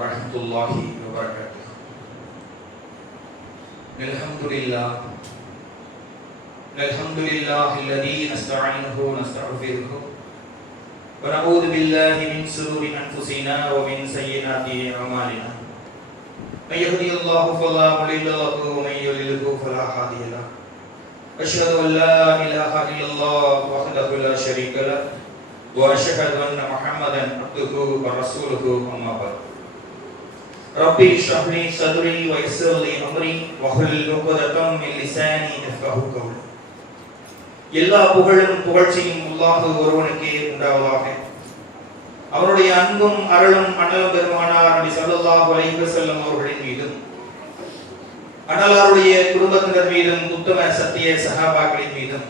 வரஹ்மத்துல்லாஹி வபரகாத்துஹு. அல்ஹம்துலில்லாஹில்லதீ நஸ்தஈனுஹு வனஸ்தக்ஃபிருஹு வ நஊது பில்லாஹி மின் ஷுரூரி அன்ஃபுஸினா வ மின் ஸய்யிஆத்தி அமாலினா. மை யஹ்திஹில்லாஹு ஃபலா முضில்ல லஹு வ மை யுضلில்ஹு ஃபலா ஹாதிய லஹு. அஷ்ஹது அன் லா இலாஹா இல்லல்லாஹ் வஹ்தஹு லா ஷரீக லஹு வ அஷ்ஹது அன்ன முஹம்மதன் அப்துஹு வ ரசூலுஹு. அம்மா பஅத். ரப்பி இஷ்ரஹ் லி ஸத்ரி வ யஸ்ஸிர் லி அம்ரி வஹ்லுல் உக்ததம் மின் லிசானி யஃப்கஹு கௌலி. எல்லா புகழும் புகழ்ச்சியும் அல்லாஹ் ஒருவனுக்கே உண்டாவதாக. அவருடைய அன்பும் அருளும் அண்ணல் பெருமானார் நபி ஸல்லல்லாஹு அலைஹி வஸல்லம் அவர்களின் மீதும், அண்ணலாருடைய குடும்பத்தினர் மீதும், உத்தம சத்திய சஹாபாக்களின் மீதும்,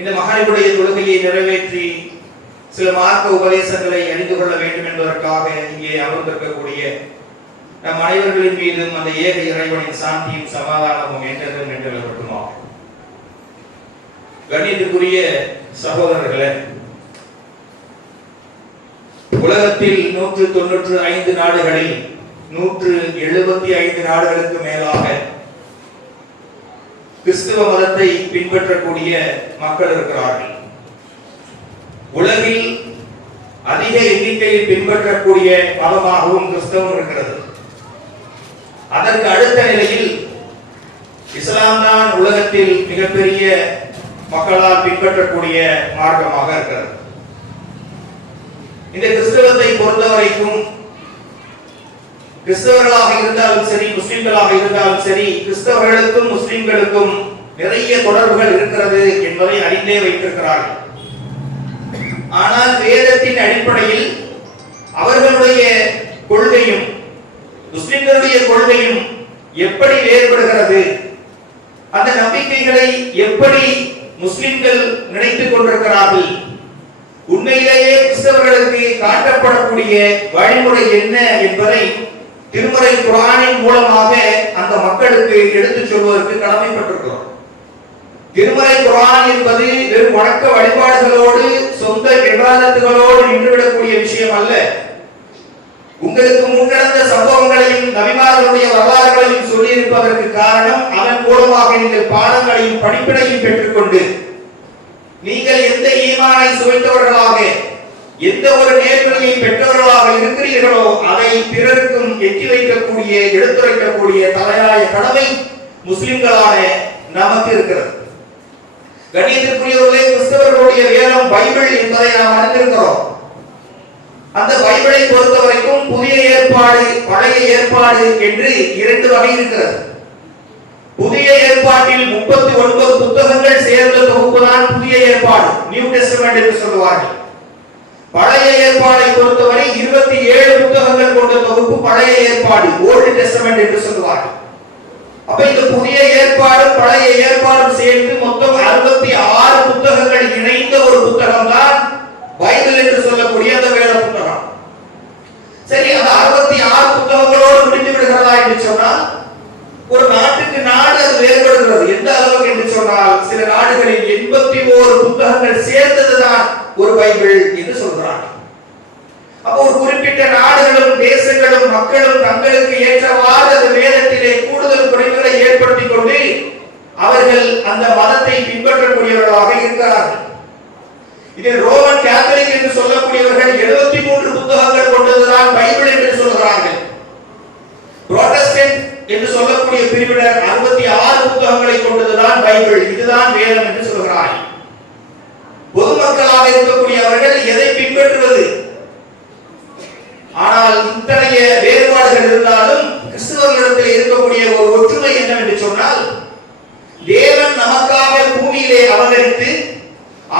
இந்த மகரிபுடைய தொழுகையை நிறைவேற்றி சில மார்க்க உபதேசங்களை அறிந்து கொள்ள வேண்டும் என்பதற்காக இங்கே அமர்ந்திருக்கக்கூடிய நம் அனைவர்களின் மீதும் அந்த ஏக இறைவனின் சாந்தியும் சமாதானமும் என்றதும் நிகழட்டுமா. கண்ணியத்துக்குரிய சகோதரர்களே, உலகத்தில் 195 நாடுகளில் 175 நாடுகளுக்கு மேலாக கிறிஸ்துவ மதத்தை பின்பற்றக்கூடிய மக்கள் இருக்கிறார்கள். உலகில் அதிக எண்ணிக்கையில் பின்பற்றக்கூடிய மதமாகவும் கிறிஸ்தவம் இருக்கிறது. அதற்கு அடுத்த நிலையில் இஸ்லாம் தான் உலகத்தில் மிகப்பெரிய மக்களால் பின்பற்றக்கூடிய மார்க்கமாக இருக்கிறது. இந்த கிறிஸ்தவத்தை பொறுத்தவரைக்கும் கிறிஸ்தவர்களாக இருந்தாலும் சரி, முஸ்லிம்களாக இருந்தாலும் சரி, கிறிஸ்தவர்களுக்கும் முஸ்லிம்களுக்கும் நிறைய தொடர்புகள் இருக்கிறது என்பதை அறிந்தே வைத்திருக்கிறார்கள். ஆனால் வேதத்தின் அடிப்படையில் அவர்களுடைய கொள்கையும் முஸ்லிம்களுடைய கொள்கையும் எப்படி வேறுபடுகிறது, அந்த நம்பிக்கைகளை எப்படி முஸ்லிம்கள் நினைத்துக் கொண்டிருக்கிறார்கள், உண்மையிலேயே கிறிஸ்தவர்களுக்கு காட்டப்படக்கூடிய வழிமுறை என்ன என்பதை திருமறை குர்ஆனின் மூலமாக அந்த மக்களுக்கு எடுத்துச் சொல்வதற்கு கடமைப்பட்டிருக்கிறோம். திருமறை குர்ஆன் என்பது வெறும் வணக்க வழிபாடுகளோடு சொந்த இபாதத்துகளோடு நின்றுவிடக்கூடிய விஷயம் அல்ல. உங்களுக்கு முன்கடந்த சம்பவங்களையும் நபிமார்களுடைய வரலாறுகளையும் சொல்லியிருப்பதற்கு காரணம், அதன் மூலமாக நீங்கள் பாடங்களையும் படிப்பினையும் பெற்றுக்கொண்டு நீங்கள் எந்த ஈமானை சுவைத்தவர்களாக, எந்த ஒரு நேர்வழியை பெற்றவர்களாக இருக்கிறீர்களோ அதை பிறருக்கும் எட்டி வைக்கக்கூடிய, எடுத்துரைக்கக்கூடிய தலையாய கடமை முஸ்லிம்களான நமக்கு இருக்கிறது. கண்ணியத்திற்குரியவர்களே, கிறிஸ்தவர்களுடைய வேதம் பைபிள் என்பதை நாம் அறிந்திருக்கிறோம். அந்த பைபிளை பொறுத்தவரைக்கும் புதிய ஏற்பாடு, பழைய ஏற்பாடு என்று 2 வகை இருக்கிறது. புதிய ஏற்பாட்டில் 39 புத்தகங்கள் சேர்ந்த தொகுப்புதான் புதிய ஏற்பாடு, நியூ டெஸ்டமென்ட் என்று சொல்வார்கள். பழைய ஏற்பாடை பொறுத்தவரை 27 புத்தகங்கள் கொண்ட தொகுப்பு பழைய ஏற்பாடு, ஓல்டு டெஸ்டமென்ட் என்று சொல்வார்கள். அப்ப இந்த புதிய ஏற்பாடு பழைய ஏற்பாடும் சேர்ந்து மொத்தம் 66 புத்தகங்கள் இணைந்த ஒரு புத்தகம் தான் பைபிள் என்று சொல்லக்கூடிய அந்த வேத புத்தகம். சரி, அந்த 66 புத்தகங்களோடு முடிந்து விடுகிறதா என்று சொன்னால், ஒரு நாட்டுக்கு நாடு அது வேறுபடுகிறது. எந்த அளவுக்கு என்று சொன்னால், சில நாடுகளில் 81 புத்தகங்கள் சேர்ந்ததுதான் ஒரு பைபிள் என்று சொல்கிறார்கள். அப்போ ஒரு குறிப்பிட்ட நாடுகளும் தேசங்களும் மக்களும் தங்களுக்கு ஏற்றவாறு அந்த வேதத்திலே கூடுதல் குறைகளை ஏற்படுத்திக் கொண்டு அவர்கள் அந்த மதத்தை பின்பற்றக்கூடியவர்களாக இருக்கிறார்கள். இதில் ரோமன் கேத்தலிக் என்று சொல்லக்கூடியவர்கள் 73 புத்தகங்கள் கொண்டதுதான் பைபிள் என்று சொல்கிறார்கள். புரோட்டஸ்டன்ட் என்று சொல்லக்கூடிய பிரிவினர் 66 புத்தகங்களை கொண்டதுதான் பைபிள், இதுதான் வேதம் என்று சொல்கிறார்கள். பொதுமக்களாக இருக்கக்கூடியவர்கள் எதை பின்பற்றுவது? ஆனால் இத்தகைய வேறுபாடுகள் இருந்தாலும் கிறிஸ்தவர்களிடத்தில் இருக்கக்கூடிய ஒரு ஒற்றுமை என்னவென்று சொன்னால், தேவன் நமக்காக பூமியிலே அவதரித்து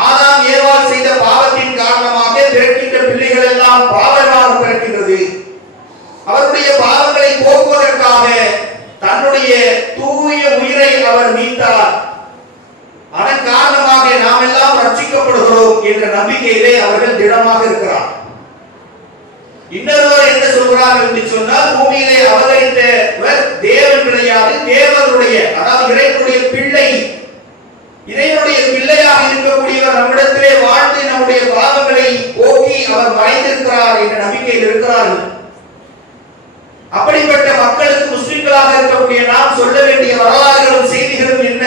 ஆதாம் ஏவாள் செய்த பாவத்தின் காரணமாக பிறக்கின்ற பிள்ளைகள் எல்லாம் பாவமாக பிறக்கின்றது. அவருடைய பாவங்களை போக்குவதற்காக தன்னுடைய தூய உயிரை அவர் நீத்தார். அதன் காரணமாக நாம் எல்லாம் ரட்சிக்கப்படுகிறோம் என்ற நம்பிக்கையிலே அவர்கள் திடமாக இருக்கிறார். இன்னொருவர் என்ன சொல்கிறார் என்று சொன்னால், பூமியிலே அவதரித்தவர் தேவன் கிடையாது, தேவனுடைய, அதாவது இறைவனுடைய பிள்ளை, இறைவனுடைய பிள்ளையாக இருக்கக்கூடியவர் நம்மிடத்திலே வாழ்ந்து நம்முடைய பாவங்களை போக்கி அவர் மறைந்திருக்கிறார் என்ற நம்பிக்கையில் இருக்கிறார்கள். அப்படிப்பட்ட மக்களுக்கு முஸ்லிம்களாக இருக்கக்கூடிய நாம் சொல்ல வேண்டிய வரலாறுகளும் செய்திகளும் என்ன?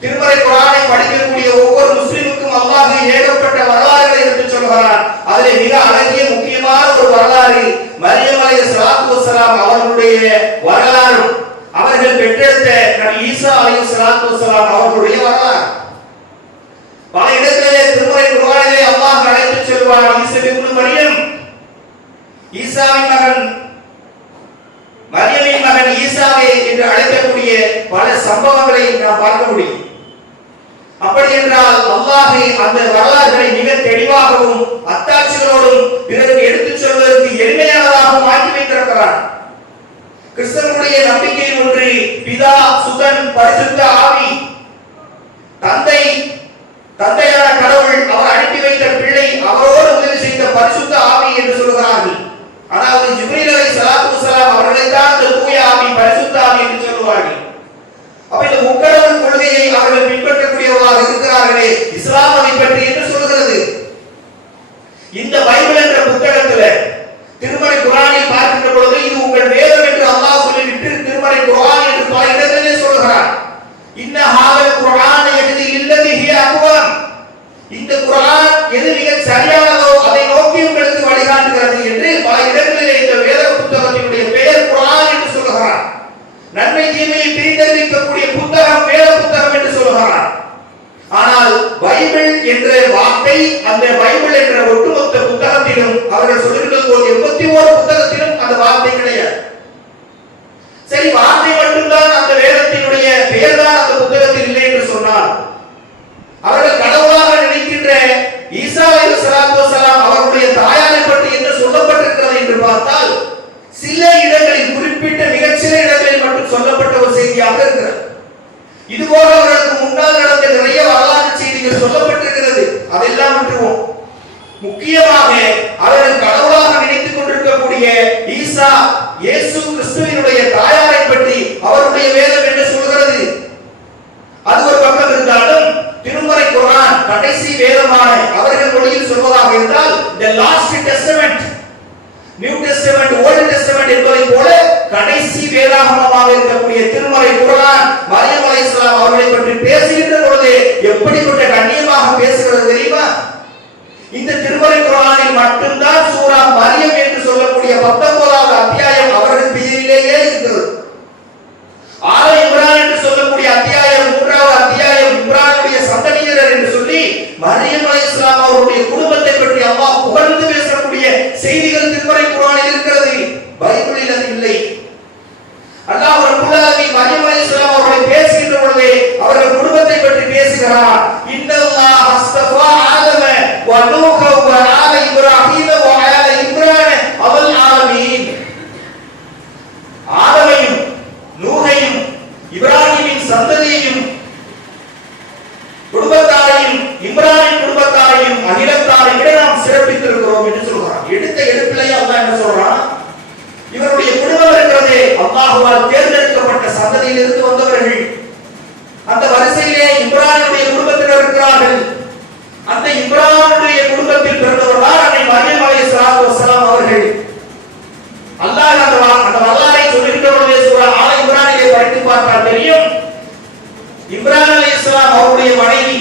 திருமறை குர்ஆனை படிக்கக்கூடிய ஒவ்வொரு முஸ்லிமுக்கும் அல்லாஹ் ஏகப்பட்ட வரலாறுகளை எடுத்து சொல்கிறார். அதிலே மிக அழகிய முக்கியமான ஒரு வரலாறு மரியம் அலைஹிஸ்ஸலாத்து வஸ்ஸலாம் அவர்களுடைய வரலாறு. அவர்கள் பெற்றெடுத்த நபி ஈசா அலைஹிஸ்ஸலாத்து வஸ்ஸலாம் அவர்களுடைய வரலாறு. பல இடங்களிலே திருமறை குர்ஆனிலே அல்லாஹ் அழைத்து சொல்வார், ஈசா இப்னு மரியம், ஈசாவின் மகன், மரியமின் மகன் ஈசாவே என்று அழைக்கக்கூடிய பல சம்பவங்களை நாம் பார்க்க முடியும். அப்படி என்றால் அல்லாஹ் அந்த வரலாறுகளை மிக தெளிவாகவும் அத்தாட்சிகளோடும் பிறருக்கு எடுத்துச் சொல்வதற்கு எளிமையானதாகவும் ஆக்கி வைத்திருக்கிறார். கிறிஸ்தவனுடைய நம்பிக்கை ஒன்று பிதா, சுதன், பரிசுத்த ஆவி. தந்தையான கடவுள் அவர் அனுப்பி வைத்த பிள்ளை, அவரோடு உதவி செய்த பரிசுத்த ஆவி என்று சொல்கிறார்கள். அதாவது ஜிப்ரீல் அலைஹிஸ்ஸலாத்து வஸ்ஸலாம் அவர்களை தான் அந்த தூய ஆவி, பரிசுத்த ஆவி என்று சொல்வார்கள். அப்ப இந்த முக்கடவுள் கொள்கையை அவர்கள் பின்பற்றக்கூடியவர்களாக இருக்கிறார்களே, இஸ்லாம் அதை பற்றி என்ன சொல்கிறது? இந்த பைபிள் என்ற புத்தகத்துல திருமறை குர்ஆனில் பார்க்கின்ற பொழுது இது உங்கள் வேதம் என்று அல்லாஹ் சொல்லிவிட்டு திருமறை குர்ஆன் என்று பல இடங்களிலே சொல்கிறார். இன்ன ஹாதல் குர்ஆன் யஹ்தி லில்லதி ஹிய அக்வம். இந்த குர்ஆன் எது மிக சரியானதோ அதை நோக்கி உங்களுக்கு வழிகாட்டுகிறது என்று பல இடங்களிலே இந்த வேத புத்தகத்தினுடைய பெயர் குர்ஆன் என்று சொல்கிறார். நன்மை தீமையை பிரித்தறிவிக்கக்கூடிய புத்தகம் வேத புத்தகம் என்று சொல்கிறார். ஆனால் பைபிள் என்ற வார்த்தை அந்த பைபிள் என்ற ஒட்டுமொத்த புத்தகத்திலும் அவர்கள் சொல்லியிருக்கிறது போது 81 புத்தகத்திலும் அந்த வார்த்தை கிடையாது. சரி, வார்த்தை மட்டும்தான் அந்த வேதத்தினுடைய பெயர் தான் அந்த புத்தகத்தில் இல்லை என்று சொன்னால், அவர்கள் கடவுளாக நினைக்கின்ற ஈசா அலைஹிஸ்ஸலாத்து வஸ்ஸலாம் அவருடைய தாயாரை பற்றி என்ன சொல்லப்பட்டிருக்கிறது என்று பார்த்தால் சில இடங்களில், குறிப்பிட்ட மிகச்சில இடங்களில் மட்டும் சொல்லப்பட்ட ஒரு செய்தியாக இருக்கிறது. இதுபோல அவர்களுக்கு முன்னால் நடந்த நிறைய வரலாற்று செய்திகள் சொல்லப்பட்டிருக்கிறது. அதெல்லாம் விட்டுருவோம். முக்கியமாக அவர்கள் கடவுளாக நினைத்துக் கொண்டிருக்கக்கூடிய ஈசா, இயேசு கிறிஸ்துவினுடைய தாயாரை பற்றி அவருடைய வேதம் என்ன சொல்கிறது? அது ஒரு பக்கம் இருந்தாலும் திருமறை குர்ஆன் கடைசி வேதமான அவர்கள் மொழியில் சொல்வதாக இருந்தால் the last testament, new testament, old testament என்பதை போல கடைசி வேதாகமமாக இருக்கக்கூடிய திருமறை குர்ஆன் மரியம் அலைஹிஸ்ஸலாம் அவர்களை பற்றி பேசுகின்ற பொழுது எப்படிப்பட்ட கண்ணியமாக பேசுகிறது தெரியுமா? இந்த திருமறை குர்ஆனில் மட்டும்தான் சூரா மரியம் என்று சொல்லக்கூடிய 19வது அத்தியாயம் அவர்கள் பெயரிலேயே இருக்கிறது. ஆல இம்ரான் என்று சொல்லக்கூடிய அத்தியாயம் 3வது அத்தியாயம் இம்ரானுடைய சந்ததியினர் என்று சொல்லி மரியம் அலைஹிஸ்ஸலாம் அவருடைய குடும்பத்தை பற்றி அல்லாஹ் புகழ்ந்து பேசக்கூடிய செய்திகள் திருமறை குர்ஆனில் இருக்கிறது. பைபிளில் அது இல்லை. அல்லாஹ் ரப்பல் ஆலமீன் மரியம் அலைஹிஸ்ஸலாம் அவர்களை பேசுகின்ற பொழுது அவர்கள் குடும்பத்தை பற்றி பேசுகிறார். இன்னல்லாஹ் அஸ்தஃபா ஆதம வ நூஹ வ ஆல இப்ராஹீம வ ஆல இம்ரான் அவல் ஆலமீன். ஆதமையும் நூஹையும் இப்ராஹீமின் சந்ததியையும் குடும்பத்தாரையும் இம்ரானின் குடும்பத்தாரையும் அகிலத்தாரை விட நாம் சிறப்பித்திருக்கிறோம் என்று சொல்கிறார். எடுத்த எடுப்பிலேயே அல்லாஹ் என்ன சொல்றான்? இவருடைய குடும்பம் இருக்கிறதே அல்லாஹ்வால் தேர்ந்தெடுக்கப்பட்ட சந்ததியில் இருந்து வந்தவர்கள். அந்த வரிசையிலே இம்ரானுடைய குடும்பத்தினர் இருக்கிறார்கள். அந்த இம்ரானுடைய குடும்பத்தில் பிறந்தவர் தான் அன்னை மரியம் அலைஹிஸ்ஸலாத்து வஸ்ஸலாம் அவர்கள். அல்லாஹ் அந்த வரலாறை சொல்லுகின்ற பொழுது சூரா ஆல இம்ரானிலே படித்து பார்த்தால் தெரியும். இம்ரான் அலைஹிஸ்ஸலாம் அவருடைய மனைவி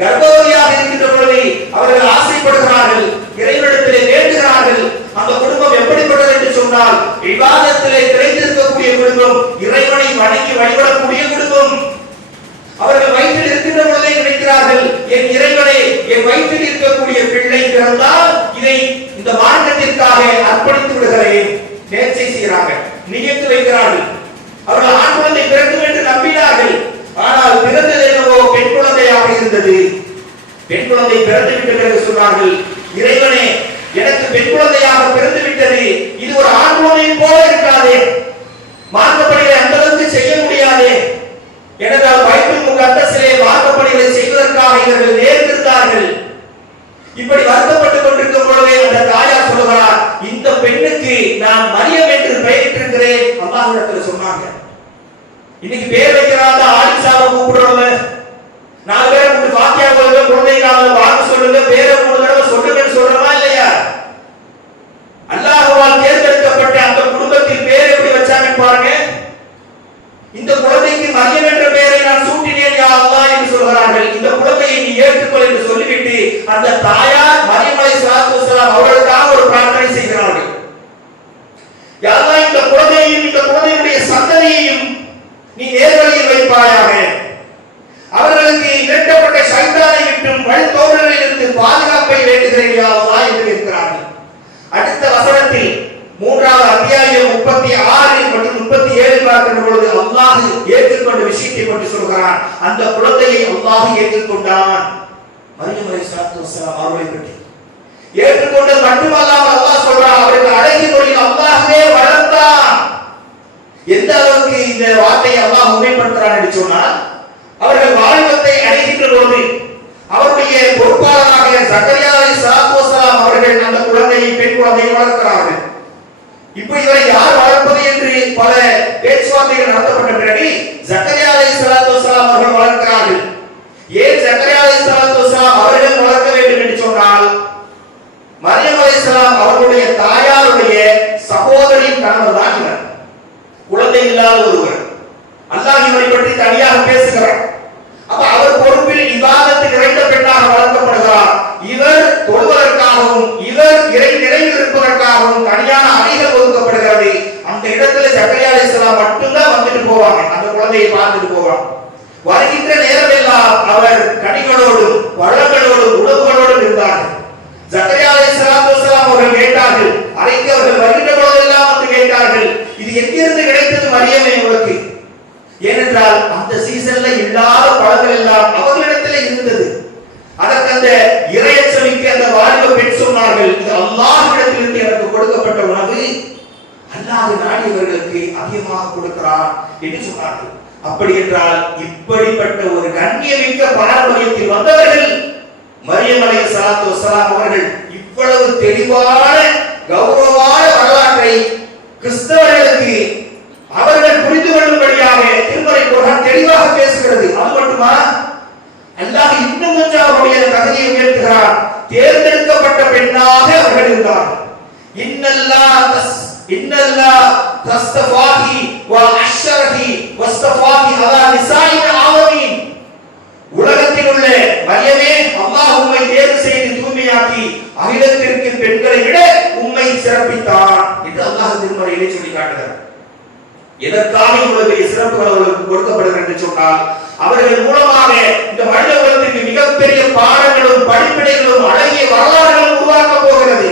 கர்ப்பவதியாக இருக்கின்ற பொழுது அவர்கள் ஆசைப்படுகிறார்கள், இறைவனிடத்திலே வேண்டுகிறார்கள். அந்த குடும்பம் எப்படிப்பட்டது என்று சொன்னால் இபாதத்திலே திளைத்திருக்கக்கூடிய குடும்பம், இறைவனை வணங்கி வழிபடக்கூடிய குடும்பம். அவர்கள் வயிற்றில் இருக்கின்ற பொழுதே நினைக்கிறார்கள், என் இறைவனே, என் வயிற்றில் இருக்கக்கூடிய பிள்ளை பிறந்தால் இதை இந்த மார்க்கத்திற்காக அர்ப்பணித்து விடுகிறேன். நேர்ச்சை செய்கிறாங்க, நியத்து வைக்கிறார்கள். அவர்கள் ஆண் குழந்தை பிறக்கும் என்று நம்பினார்கள். ஆனால் பிறந்தது என்னவோ பெண் குழந்தையாக இருந்தது. பெண் குழந்தை பிறந்து விட்டது என்று சொன்னார்கள், இறைவனே, எனக்கு பெண் குழந்தையாக பிறந்து விட்டது, இது ஒரு ஆண் குழந்தை போல இருக்காதே, மார்க்கப்படிகளை அந்த அளவுக்கு செய்ய முடியாதே. ஏனென்றால் பைபிள் முகத்தஸிலே மார்க்கப்படிகளை செய்வதற்காக இவர்கள் நேர்ந்திருந்தார்கள். இப்படி வருத்தப்பட்டுக் கொண்டிருக்கும் பொழுதே அந்த தாயார் சொல்லுகிறார், இந்த பெண்ணுக்கு நான் மரியம் என்று பெயரிட்டிருக்கிறேன். அல்லாஹ்விடத்தில் சொன்னாங்க. இன்னைக்கு பேர் வைக்கிறாங்க, ஆலிசாவை கூப்பிடுறோம், 4 பேரை கூப்பிட்டு வாக்கியா சொல்லுங்க, குழந்தைக்காக வாங்க சொல்லுங்க, பேரை 3 தடவை சொல்லுங்க 36 மற்றும் 37 பார்க்கின்ற பொழுது அல்லாஹ் ஏற்றுக்கொண்ட விஷயத்தை பற்றி சொல்கிறான். அந்த குழந்தையை அல்லாஹ் ஏற்றுக்கொண்டான். மரியம் அலைஹிஸ்ஸலாத்து வஸ்ஸலாம் அவர்களை பற்றி ஏற்றுக்கொண்டது மட்டுமல்லாமல் அல்லாஹ் சொல்றான், அவருக்கு அழகிய முறையில் அல்லாஹ்வே வளர்த்தான். எந்த அளவுக்கு இந்த வார்த்தையை அல்லாஹ் உண்மைப்படுத்துறான் என்று சொன்னால், அவர்கள் வாலிபத்தை அடைகின்ற பொழுது அவருடைய பொறுப்பாளராக ஜக்கரியா அலைஹிஸ்ஸலாத்து வஸ்ஸலாம் அவர்கள் அந்த குழந்தையை, பெண் குழந்தையை வளர்க்கிறார்கள். இப்ப இவரை யார் வளர்ப்பது என்று பல பேச்சுவார்த்தைகள் நடத்தப்பட்ட பிறகு ஜக்கரியா அலைஹிஸ்ஸலாத்து வஸ்ஸலாம் அவர்கள் வளர்க்கிறார்கள். ஏன் ஜக்கரியா அலைஹிஸ்ஸலாத்து வஸ்ஸலாம் அவர்கள் வளர்க்க வேண்டும் என்று சொன்னால், மரியம் அலைஹிஸ்ஸலாம் அவர்களுடைய தாயாருடைய சகோதரியின் கணவர் தான் இவர். குழந்தை இல்லாத ஒருவர். அல்லாஹ் இவரை பற்றி தனியாக பேசுகிறார். அப்ப அவர் பொறுப்பில் இபாதத்து நிறைந்த பெண்ணாக வளர்க்கப்படுகிறார். இவர் தொழுவதற்காகவும் இவர் இறை நினைவில் இருப்பதற்காகவும் தனியான அறைகள் ஒதுக்கப்படுகிறது. அந்த இடத்துல ஜக்கரியா அலைஹிஸ்ஸலாம் மட்டும்தான் வந்துட்டு போவாங்க, அந்த குழந்தையை பார்த்துட்டு போவாங்க. வருகின்ற நேரம் எல்லாம் அவர் கனிகளோடும் பழங்களோடும் உணவுகளோடும் இருந்தார்கள். ஜக்கரியா அலைஹிஸ்ஸலாத்து வஸ்ஸலாம் அவர்கள் கேட்டார்கள், அறைக்கு அவர்கள் வருகின்ற போதெல்லாம் வந்து கேட்டார்கள், இது எங்கிருந்து கிடைத்தது மரியமே உங்களுக்கு? ஏனென்றால் அந்த சீசன்ல இல்லாத பழங்கள் எல்லாம் அவர்களிடத்தில் இருந்தது. அதற்கு அந்த இறையச்சமிக்கு அந்த வாலிப பெண் சொன்னார்கள், இது அல்லாஹ்விடத்திலிருந்து எனக்கு கொடுக்கப்பட்ட உணவு, அல்லாஹ் நாடியவர்களுக்கு அதிகமாக கொடுக்கிறார் என்று சொன்னார்கள். அப்படி என்றால் இப்படிப்பட்ட ஒரு கண்ணியமிக்க பாரம்பரியத்தில் வந்தவர்கள் மரியம் அலைஹிஸ்ஸலாத்து வஸ்ஸலாம் அவர்கள் இவ்வளவு தெளிவான கௌரவமான வரலாற்றை கிறிஸ்தவர்களுக்கு அவர்கள் புரிந்து கொள்ளும்படியாக திருமறை குர்ஆன் தெளிவாக பேசுகிறது. அது மட்டுமா, அல்லாஹ் இன்னும் கொஞ்சம் அவருடைய தகுதியை உயர்த்துகிறார். தேர்ந்தெடுக்கப்பட்ட பெண்ணாக அவர்கள் இருந்தார்கள். இன்னல்லாஹ் தஸ்தஃபாஹி வ அஷ்ஷரஹி வஸ்தஃபாஹி அலா நிசாஇல் ஆலமீன். உலகத்தில் உள்ள மரியமே, அல்லாஹ் உம்மை தேர்வு செய்து தூய்மையாக்கி அகிலத்திற்கு பெண்களை விட உம்மை சிறப்பித்தார் என்று அல்லாஹ் திருமறையிலே சொல்லி காட்டுகிறார். எதற்காக இவ்வளவு சிறப்புகள் அவர்களுக்கு கொடுக்கப்படுகிறது என்று சொன்னால், அவர்கள் மூலமாக இந்த மனித குலத்திற்கு மிகப்பெரிய பாடங்களும் படிப்பினைகளும் அழகிய வரலாறுகளும் உருவாக்க போகிறது.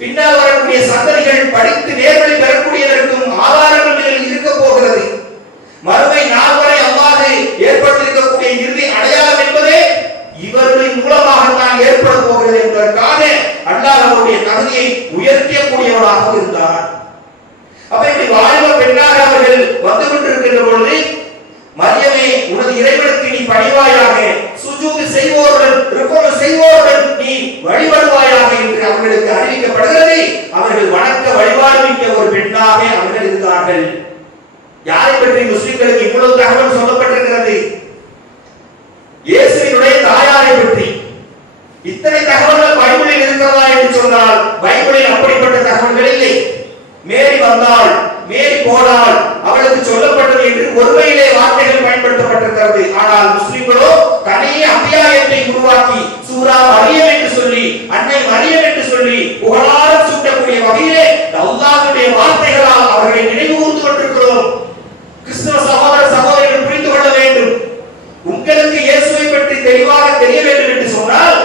பின்னால் வரக்கூடிய சந்ததிகள் படித்து நேர்வழி பெறக்கூடியதற்கும் ஆதாரங்கள் இருக்க போகிறது. மறுமை நாள் வரை அல்லாஹ் ஏற்பட்டிருக்கக்கூடிய இறுதி அடையாளம் என்பதே இவர்களின் மூலமாக தான் ஏற்பட போகிறது என்பதற்காக அல்லாஹ் அவருடைய தகுதியை உயர்த்தக்கூடியவராக இருந்தார். அப்ப இப்படி வாலிப பெண்ணாக அவர்கள் வந்து கொண்டிருக்கின்ற பொழுது, மரியமே உனது இறைவனுக்கு நீ பணிவாயாக, சுஜூது செய்வோருடன் ருக்குஉ செய்வோருடன் நீ வழிபடுவாயாக என்று அவர்களுக்கு அறிவிக்கப்படுகிறது. அவர்கள் வணக்க வழிபாடு மிக்க ஒரு பெண்ணாக அவர்கள் இருந்தார்கள். யாரை பற்றி முஸ்லிம்களுக்கு இவ்வளவு தகவல் சொல்லப்பட்டிருக்கிறது? இயேசுவினுடைய தாயாரை பற்றி இத்தனை தகவல்கள் பைபிளில் இருக்கிறதா என்று சொன்னால், பைபிளில் அப்படிப்பட்ட தகவல்கள் இல்லை. மேரி வந்தாள், மேரி போனாள், அவளுக்கு சொல்லப்பட்டது என்று ஒருமையிலே வார்த்தைகள் பயன்படுத்தப்பட்டிருக்கிறது. ஆனால் முஸ்லிம்களோ தனியே அத்தியாயத்தை உருவாக்கி சூரா மரியம் என்று சொல்லி, அன்னை மரியம் என்று சொல்லி புகழாரம் சூட்டக்கூடிய வகையிலே அல்லாஹ்வுடைய வார்த்தைகளால் அவர்களை நினைவு கூர்ந்து கொண்டிருக்கிறோம். கிறிஸ்தவ சகோதர சகோதரிகள் புரிந்து கொள்ள வேண்டும். உங்களுக்கு இயேசுவை பற்றி தெளிவாக தெரிய வேண்டும் என்று சொன்னால்,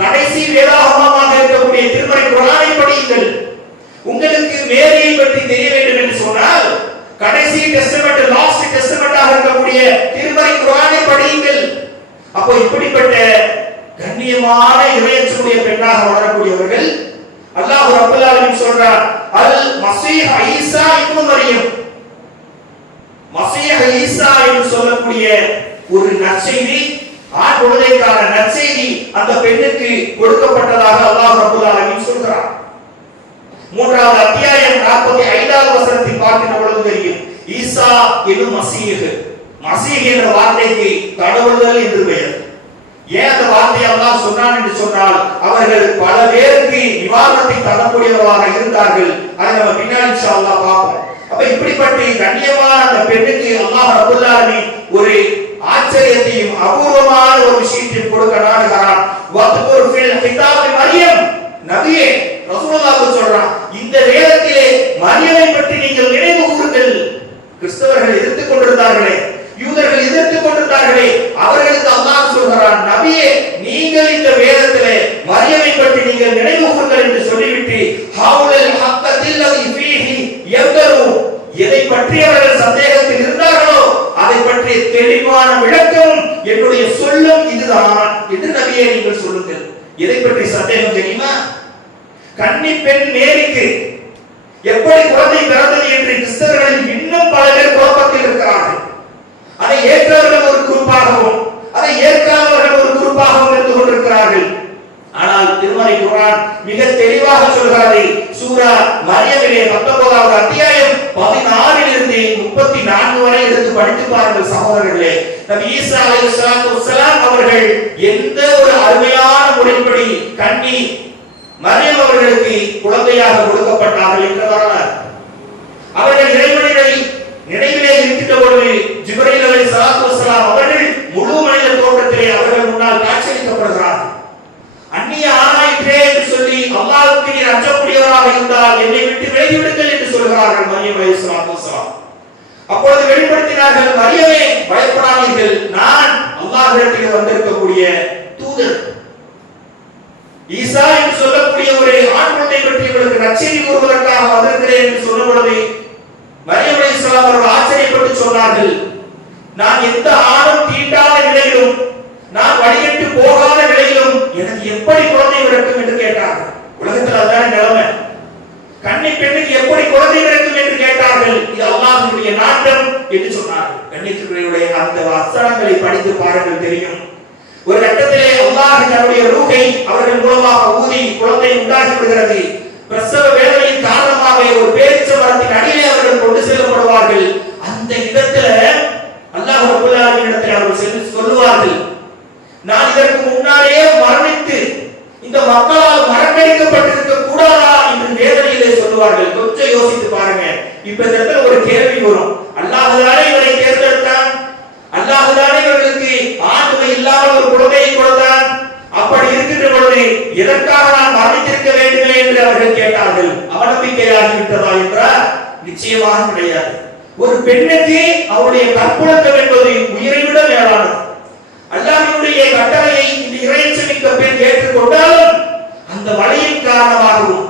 கடைசி வேதாகமமாக இருக்கக்கூடிய திருமறை குர்ஆனை படியுங்கள். உங்களுக்கு மேரியை பற்றி தெரிய வேண்டும் என்று சொன்னால், கடைசி டெஸ்டமென்ட், லாஸ்ட் டெஸ்டமென்ட்டாக இருக்கக்கூடிய திருமறை குர்ஆனை படியுங்கள். அப்போ இப்படிப்பட்ட கண்ணியமான இறையச்சமுடைய பெண்ணாக வளரக்கூடியவர்கள் அல்லாஹ் ரப்பல் ஆலமீன் சொல்றார், அல் மஸீஹ் ஈசா இப்னு மரியம். மஸீஹ் ஈசா என்று சொல்லக்கூடிய ஒரு நற்செய்தி, ஆண் குழந்தைக்கான நற்செய்தி அந்த பெண்ணுக்கு கொடுக்கப்பட்டதாக அல்லாஹ் ரப்பல் ஆலமீன் சொல்றார். 3வது அத்தியாயம் 45வது வசனத்தில் பார்க்கின்ற பொழுது தெரியும், ஈசா எனும் மஸீஹ். மஸீஹ் என்ற வார்த்தைக்கு கடவுள்கள் என்று பெயர். ஏன் அந்த வார்த்தையை அல்லாஹ் சொன்னான் என்று சொன்னால், அவர்கள் பல பேருக்கு நிவாரணத்தை தரக்கூடியவர்களாக இருந்தார்கள். அதை நம்ம பின்னாடி இன்ஷா அல்லாஹ் பார்ப்போம். அப்ப இப்படிப்பட்ட கண்ணியமான அந்த பெண்ணுக்கு அல்லாஹ் ரப்பல் ஆலமீன் ஒரு ஆச்சரியத்தையும் அபூர்வமான ஒரு விஷயத்தையும் கொடுக்க நாடுகிறான். வத்குர் ஃபில் கிதாபி மரியம். நபியே ரசூலுல்லாஹ் சொல்றான், இந்த வேதத்திலே மரியமை பற்றி நீங்கள் நினைவு கூறுங்கள். கிறிஸ்தவர்கள் எதிர்த்துக் கொண்டிருந்தார்களே, யூதர்கள் எதிர்த்துக் கொண்டிருந்தார்களே, அவர்களுக்கு அல்லாஹ் சொல்கிறான், நபியே நீங்கள் இந்த வேதத்திலே மரியமை பற்றி நீங்கள் நினைவு கூறுங்கள் என்று சொல்லிவிட்டு, ஹவுலல் ஹக்கத்தில் லதி ஃபீஹி யப்தரு கன்னி பெண் மேரிக்கு எப்படி குழந்தை பிறந்தது என்று கிறிஸ்தவர்களில் இன்னும் பல பேர் குழப்பத்தில் இருக்கிறார்கள். அதை ஏற்றவர்கள் ஒரு குரூப்பாகவும் அதை ஏற்காதவர்கள் ஒரு குரூப்பாகவும் இருந்து கொண்டிருக்கிறார்கள். ஆனால் திருமறை குர்ஆன் மிக தெளிவாக சொல்கிறது. சூரா மரியமிலே 19வது அத்தியாயம் 16 இலிருந்து 34 வரை எடுத்து படித்து பாருங்கள் சகோதரர்களே. நபி ஈசா அலைஹிஸ்ஸலாத்து வஸ்ஸலாம் அவர்கள் எந்த ஒரு அருமையான முறைப்படி கன்னி மரியம் அவர்களுக்கு குழந்தையாக கொடுக்கப்பட்டார்கள் என்ற வரலாறு. அவர்கள் இறைவனை நினைவிலே இருக்கின்ற பொழுது ஜிப்ரீல் அலைஹிஸ்ஸலாத்து வஸ்ஸலாம் அவர்கள் முழு மனித தோற்றத்திலே அவர்கள் முன்னால் காட்சியளிக்கப்படுகிறார்கள். அந்நிய ஆனாயிற்றே என்று சொல்லி அல்லாஹ்வுக்கு நீர் அஞ்சக்கூடியவராக இருந்தால் என்னை விட்டு விலகி விடுங்கள் என்று சொல்கிறார்கள் மரியம் அலைஹிஸ்ஸலாத்து வஸ்ஸலாம். அப்பொழுது வெளிப்படுத்தினார்கள், மரியமே பயப்படாதீர்கள், நான் அல்லாஹ்விடத்தில் வந்திருக்கக்கூடிய தூதர். ஈசா என்று சொல்லக்கூடிய ஒரு ஆண் குழந்தை பற்றி உங்களுக்கு நற்செய்தி கூறுவதற்காக வந்திருக்கிறேன் என்று சொன்ன பொழுது மரியம் அலைஹிஸ்ஸலாம் அவர்கள் ஆச்சரியப்பட்டு சொன்னார்கள், நான் எந்த ஆணும் தீண்டாத நிலையிலும் நான் வழிகட்டு போகாத நிலையிலும் எனக்கு எப்படி குழந்தை பிறக்கும் என்று கேட்டார்கள். உலகத்தில் அதுதான் நிலைமை. கன்னி பெண்ணுக்கு எப்படி குழந்தை பிறக்கும் என்று கேட்டார்கள். இது அல்லாஹ்வுடைய நாட்டம் என்று சொன்னார்கள். கன்னித்துறையுடைய அந்த வசனங்களை படித்து பாருங்கள், தெரியும். ஒரு கட்டத்திலே அல்லாஹ் தன்னுடைய ரூஹை அவர்கள் மூலமாக ஊதி குழந்தை உண்டாகி விடுகிறது. பிரசவ வேதனையின் காரணமாக ஒரு பேரிச்ச மரத்தின் அடியிலே அவர்கள் கொண்டு செல்லப்படுவார்கள். அந்த இடத்துல அல்லாஹ் ரப்பல் ஆலமீன் இடத்தில் அவர்கள் சொல்லுவார்கள், நான் இதற்கு முன்னாலே மரணித்து இந்த மக்களால் மறக்கடிக்கப்பட்டிருக்க கூடாதா என்று வேதனையிலே சொல்லுவார்கள். கொஞ்சம் யோசித்து பாருங்க. இப்ப இந்த இடத்துல ஒரு கேள்வி வரும். அல்லாஹ் தானே இவரை தேர்ந்தெடுத்தான், அல்லாஹ் தானே இவர்களுக்கு ஆண்மை இல்லாமல் ஒரு குழந்தையை கொடுத்தான். அப்படி இருக்கின்ற பொழுது எதற்காக நான் மரணித்திருக்க வேண்டுமே என்று அவர்கள் கேட்டார்கள். அவநம்பிக்கையாகிவிட்டதா என்றால் நிச்சயமாக கிடையாது. ஒரு பெண்ணுக்கு அவருடைய கற்புழக்கம் என்பது உயிரை விட மேலானது. அல்லாஹ்வுடைய கட்டளையை இந்த இறைச்சமிக்க பெண் ஏற்றுக்கொண்டாலும் அந்த வழியின் காரணமாகவும்,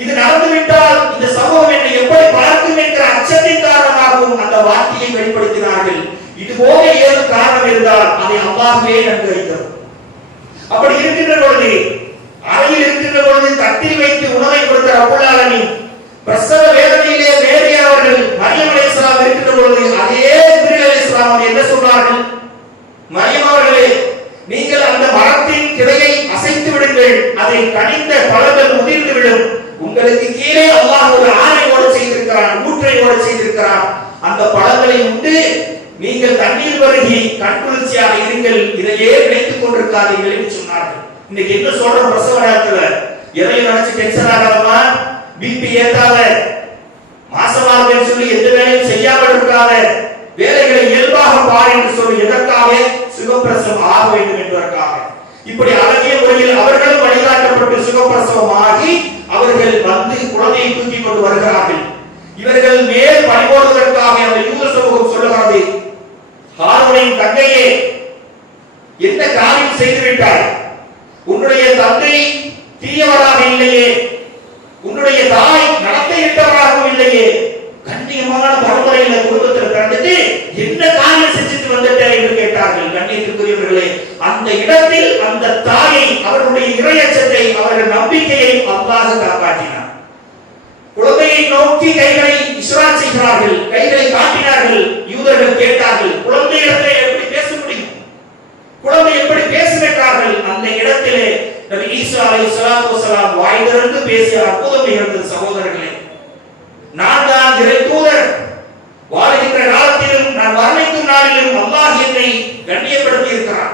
இது நடந்துவிட்டால் இந்த சமூகம் என்னை எப்படி பார்க்கும் என்கிற அச்சத்தின் காரணமாகவும் அந்த வார்த்தையை வெளிப்படுத்தினார்கள். இது போக ஏதும் காரணம் இருந்தால் அதை அல்லாஹ்வே நன்கறிந்தது. அப்படி இருக்கின்ற பொழுது, அறையில் இருக்கின்ற பொழுது தட்டில் வைத்து உணவை கொடுத்த ரப்பல் ஆலமீன் பிரசவ வேதனையிலே மேரி அவர்கள் மரியம் அலைஹிஸ்ஸலாம் இருக்கின்ற பொழுது அதே ஜிப்ரீல் அலைஹிஸ்ஸலாம் என்ன சொன்னார்கள், மரியம் அவர்களே, நீங்கள் அந்த மரத்தின் கிளையை அசைத்து விடுங்கள், அதை கனிந்த பழங்கள் உதிர்ந்து விடும். உங்களுக்கு கீழே அல்லாஹ் ஒரு ஆணை ஓட செய்திருக்கிறான், ஊற்றை ஓட செய்திருக்கிறான். அந்த பழங்களை உண்டு நீங்கள் தண்ணீர் பருகி கண்குளிர்ச்சியாக இருங்கள், இதையே நினைத்துக் கொண்டிருக்காதீர்கள் என்று சொன்னார்கள். இன்னைக்கு என்ன சொல்ற பிரசவ நேரத்துல எதையும் நினைச்சு டென்ஷன் ஆகாதமா, பிபி ஏத்தாத, மாசமாக சொல்லி எந்த வேலையும் செய்யாமல் இருக்காத, வேலைகளை இயல்பாக பார் என்று சொல்லி எதற்காக சுகப்பிரசவம் ஆக வேண்டும் என்பதற்காக. இப்படி அழகிய முறையில் அவர்களும் வழிகாட்டப்பட்டு சுகப்பிரசவம் ஆகி அவர்கள் வந்து குழந்தையை தூக்கி கொண்டு வருகிறார்கள். இவர்கள் மேல் பணிபோடுவதற்காக அந்த யூத சமூகம் சொல்லுகிறது, ஹாரூனின் தங்கையே, என்ன காரியம் செய்துவிட்டாய்? உன்னுடைய தந்தை தீயவராக இல்லையே, உன்னுடைய தாய் நடத்தையிட்டவராகவும் இல்லையே, கண்ணியமான பரம்பரையில குடும்பத்தில் பிறந்துட்டு என்ன காரியம் செஞ்சுட்டு வந்துட்ட என்று கேட்டார்கள். கண்ணியத்திற்குரியவர்களே, அந்த இடத்தில் அந்த தாயை, அவர்களுடைய இறையச்சத்தை, அவர்கள் நம்பிக்கையை அல்லாஹ் காப்பாற்றினார். குழந்தையை நோக்கி கைகளை இஸ்ராத் செய்கிறார்கள், கைகளை காட்டினார்கள். யூதர்கள் கேட்டார்கள், குழந்தையிடத்திலே எப்படி பேச முடியும், குழந்தை எப்படி பேசுகிறார்கள்? அந்த இடத்திலே நபி ஈசா அலைஹிஸ்ஸலாத்து வஸ்ஸலாம் வாய் திறந்து பேசிய அற்புதம் நிகழ்ந்தது. சகோதரர்களே, நான் தான் இறை தூதர், வாழ்கின்ற காலத்திலும் நான் மரணிக்கும் நாளிலும் அல்லாஹ் என்னை கண்ணியப்படுத்தி இருக்கிறான்.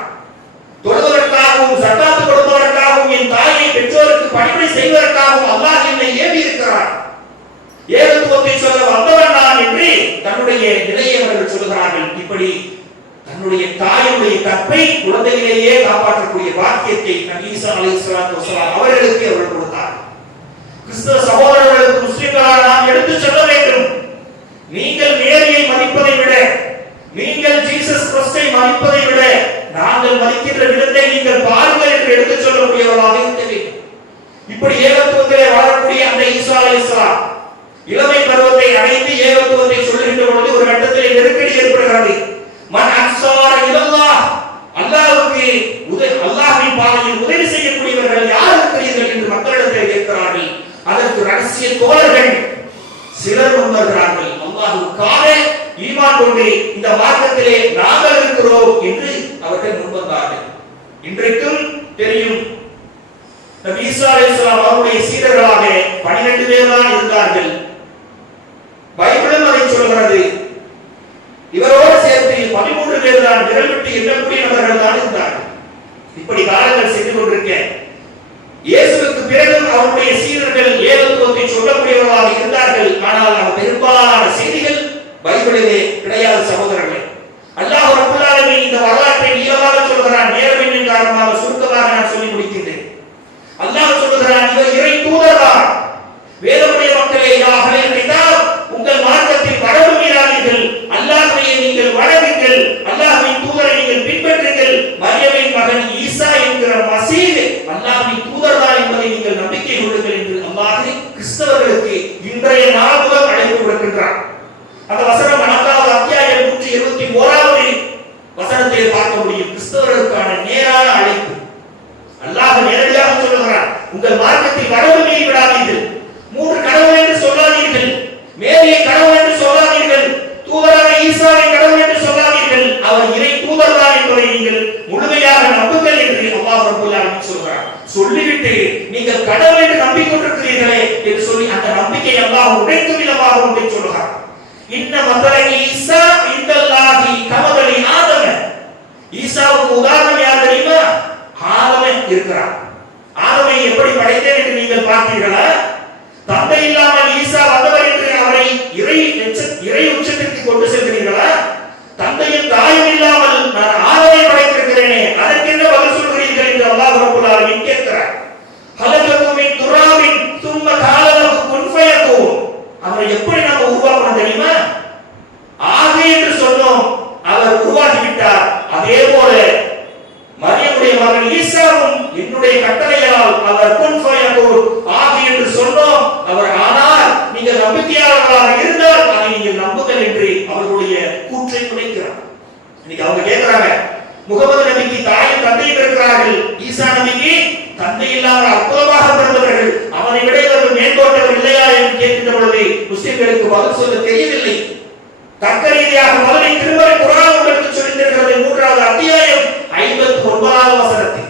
தொழுவதற்காகவும் ஜக்காத் கொடுப்பதற்காகவும் என் தாயை பெற்றோருக்கு பணிவிடை செய்வதற்காகவும் அல்லாஹ் என்னை ஏவி இருக்கிறான். ஏகத்துவத்தை சொல்ல வந்தவன் நான் என்று தன்னுடைய நிலையை அவர்கள் சொல்கிறார்கள். இப்படி தன்னுடைய தாயுடைய கற்பை குழந்தையிலேயே காப்பாற்றக்கூடிய பாக்கியத்தை நபி ஈசா அலைஹிஸ்ஸலாத்து வஸ்ஸலாம் அவர்களுக்கு அவர்கள் கொடுத்தார். கிறிஸ்தவ சகோதரர்களுக்கு முஸ்லிம்களாக நாம் எடுத்து சொல்ல வேண்டும், நீங்கள் மேரியை மதிப்பதை விட, நீங்கள் ஜீசஸ் கிறிஸ்தை மதிப்பதை விட நாங்கள் மதிக்கின்ற விதத்தை நீங்கள் பாருங்கள் என்று எடுத்து சொல்லக்கூடியவர்களாக இருக்க வேண்டும். இப்படி ஏகத்துவத்திலே வாழக்கூடிய அந்த ஈசா அலைஹிஸ்ஸலாம் இளமை பருவத்தை அடைந்து ஏகத்துவத்தை சொல்லுகின்ற பொழுது ஒரு கட்டத்தில் நெருக்கடி ஏற்படுகிறது. மன் அன்சார இலல்லாஹ், அல்லாஹ்வுக்கு அல்லாஹ்வின் பாதையில் உதவி செய்யக்கூடியவர்கள் யார் இருக்கிறீர்கள் என்று மக்களிடத்தில் கேட்கிறார்கள். அதற்கு ரகசிய தோழர்கள் சிலர் முன்வருகிறார்கள். அல்லாஹ்வுக்காக ஈமான் கொண்டு இந்த மார்க்கத்திலே நாங்கள் இருக்கிறோம் என்று அவர்கள் முன்வந்தார்கள். இன்றைக்கும் தெரியும், நபி ஈசா அலைஹிஸ்ஸலாம் அவருடைய சீடர்களாக 12 பேர் தான் இருந்தார்கள். பைபிளும் அதை சொல்கிறது. இவரோடு சேர்த்து 13 பேர் தான் விரல் விட்டு எண்ணக்கூடிய நபர்கள் தான் இருந்தார்கள். இப்படி காலங்கள் சென்று கொண்டிருக்க இயேசுவுக்கு பிறகு அவருடைய சீடர்கள் ஏகத்துவத்தை சொல்லக்கூடியவர்களாக இருந்தார்கள். ஆனால் அவர் பெரும்பாலான செய்திகள் பைபிளிலே கிடையாது. சகோதரர்களே, அல்லாஹ் ரப்பல் ஆலமீன் இந்த வரலாற்றை நீளமாக சொல்கிறான். நேரமின்மையின் காரணமாக சுருக்கமாக நான் சொல்லி முடிக்கின்றேன். அல்லாஹ் சொல்கிறான், இவர் இறை தூதர்தான். வேதமுடைய மக்களே, யா அஹ்லல் கிதாப், உங்கள் மார்க்கத்தில் வரம்பு மீறாதீர்கள். அல்லாஹ்வை நீங்கள் வணங்குங்கள். அல்லாஹ்வின் தூதரை நீங்கள் பின்பற்றுங்கள். மரியமின் மகன் ஈசா என்கிற மசீஹ் அல்லாஹ்வின் தூதர்தான் என்பதை நீங்கள் நம்பிக்கை கொள்ளுங்கள் என்று அல்லாஹ் கிறிஸ்தவர்களுக்கு இன்றைய நாள் முதல் அழைப்பு விடுக்கின்றார். அந்த வசனம் 4வது அத்தியாயம் 121வது வசனத்தை பார்க்க முடியும். கிறிஸ்தவர்களுக்கான நேரான அழைப்பு. அல்லாஹ் நேரடியாக சொல்லுகிறார், உங்கள் மார்க்கத்தில் வரம்பு மீறி விடாதீர்கள். 3 கடவுள் என்று சொல்லாதீர்கள். மேரியை கடவுள் என்று சொல்லாதீர்கள். தூதரான ஈசாவை கடவுள் என்று சொல்லாதீர்கள். அவர் இறை தூதர்தான் என்பதை நீங்கள் முழுமையாக நம்புங்கள் என்று அல்லாஹ் ரப்பல் ஆலமீன் சொல்கிறார். சொல்லிவிட்டு நீங்கள் கடவுள் என்று நம்பிக்கொண்டிருக்கிறீர்களே என்று சொல்லி அந்த நம்பிக்கை அல்லாஹ் உடைக்கும் விதமாக ஒன்றை சொல்கிறார். இன்ன மதலை ஈசா இந்தல்லாஹி கமதலி ஆதம. ஈசாவுக்கு உதாரணம் யார் தெரியுமா? ஆதமன் இருக்கிறார். ஆதமை எப்படி படைத்தேன் என்று நீங்கள் பார்த்தீர்களா? தந்தை இல்லாமல் ஈசா வந்தவர் என்று அவரை இறை உச்சத்திற்கு கொண்டு செல்கிறீர்களா? தந்தையும் தாயும் இல்லாமல் நான் ஆதமை படைத்திருக்கிறேனே, அதற்கு என்ன பதில் சொல்கிறீர்கள் என்று அல்லாஹ் ரப்பல் ஆலமீன் கேட்கிறார். ஹலககு மின் துராபின் சும்ம கால லஹு குன் ஃபயகூன். அவரை எப்படி நாம உருவாக்கணும் தெரியுமா? ஆகு என்று சொன்னோம், அவர் உருவாகி விட்டார். அதே போல மரியமுடைய மகன் ஈசாவும் என்னுடைய கட்டளையால் அவர் குன் ஃபயகூன் ஆகு என்று சொன்னோம், அவர் ஆனால் நீங்கள் நம்பிக்கையாளர்களாக இருந்தால் அதை நீங்கள் நம்புங்கள் என்று அவர்களுடைய கூற்றை குறைக்கிறார். இன்னைக்கு அவங்க கேட்கிறாங்க, முகமது நபிக்கு தாயும் தந்தையும் இருக்கிறார்கள், ஈசா நபிக்கு தந்தை இல்லாமல் அற்புதமாக பிறந்தவர்கள், அவனை விட இவர்கள் மேம்பட்டவர் இல்லையா என்று கேட்கின்ற பொழுது முஸ்லிம்களுக்கு பதில் சொல்ல தெரியவில்லை. தர்க்க ரீதியாக முதலை திருமறை குர்ஆன் உங்களுக்கு சொல்லித் தருகிறது 3வது அத்தியாயம் 59வது வசனத்தில்.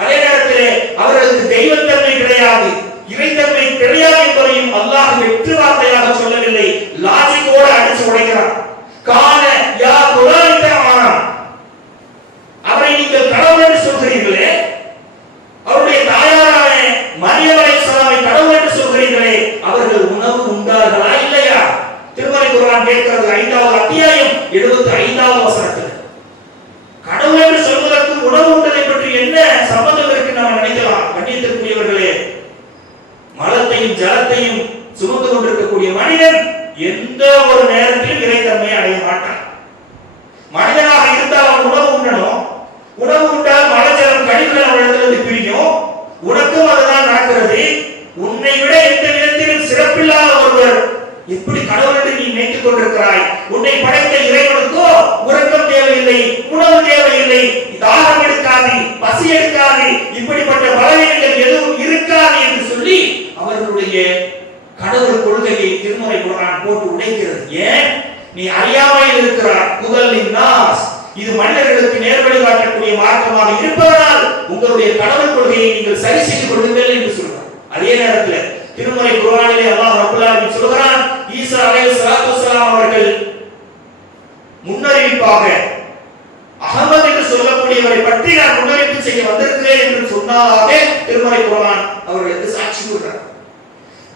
அதே நேரத்திலே அவர்களுக்கு தெய்வத்தன்மை கிடையாது, இறைத்தன்மை கிடையாது என்பதையும் அல்லாஹ் வெற்று வார்த்தையாக சொல்லவில்லை, லாஜிக்கோட அடிச்சு உடைக்கிறார். கான யா குரானித ஆனம், அவரை நீங்கள் கடவுள் என்று சொல்கிறீர்களே, அவருடைய தாயாரான மரியம் அலைஹிஸ்ஸலாமை கடவுள் என்று சொல்கிறீர்களே, அவர்கள் உணவு உண்டார்களா இல்லையா? திருமறை குர்ஆன் கேட்கிறது 5வது அத்தியாயம் 75வது வசனத்தில். கடவுள் என்று சொல்வதற்கு உணவு உண்டதை பற்றி என்ன சம்பந்தம் இருக்கு நாம் நினைக்கலாம். கண்ணியத்திற்குரியவர்களே, மலத்தையும் ஜலத்தையும் சுமந்து கொண்டிருக்கக்கூடிய மனிதன் எந்த ஒரு நேரத்திலும் இறைத்தன்மையை அடைய மாட்டான். மனிதனாக இருந்தால் அவன் உணவு உண்ணணும். உணவு உண்டால் மலஜலம் கழிவுகள் அவனிடத்திலிருந்து பிரியும். உனக்கும் அதுதான் நடக்கிறது. உன்னை விட எந்த விதத்திலும் சிறப்பில்லாத ஒருவர் எப்படி கடவுள் என்று நீ நினைத்துக் கொண்டிருக்கிறாய்? உன்னை படைத்த இறைவனுக்கோ உறக்கம் தேவையில்லை, உணவு தேவையில்லை, தாகம் எடுக்காது, பசி எடுக்காது, இப்படிப்பட்ட பலவீனங்கள் எதுவும் இருக்காது என்று சொல்லி அவர்களுடைய கடவுள் கொள்கையை திருமறை குர்ஆன் போட்டு உடைக்கிறது. ஏன்? நீ அறியாமையில் இருக்கிறாய். முதலின் நாஸ், இது மனிதர்களுக்கு நேர்வழி காட்டக்கூடிய மார்க்கமாக இருப்பதனால் உங்களுடைய கடவுள் கொள்கையை நீங்கள் சரி செய்து கொள்ளுங்கள் என்று சொல்றார். அதே நேரத்தில் திருமறை குர்ஆனிலே அல்லாஹ் ரப்பல் ஆலமீன் சொல்கிறான், ஈசா அலைஹிஸ்ஸலாத்து வஸலாம் அவர்கள் முன்னறிவிப்பாக அஹமத் என்று சொல்லக்கூடியவரை பற்றி நான் முன்னறிவிப்பு செய்ய வந்திருக்கிறேன் என்று சொன்னதாக திருமறை குர்ஆன் அவர்களுக்கு சாட்சி கூறுகிறார்.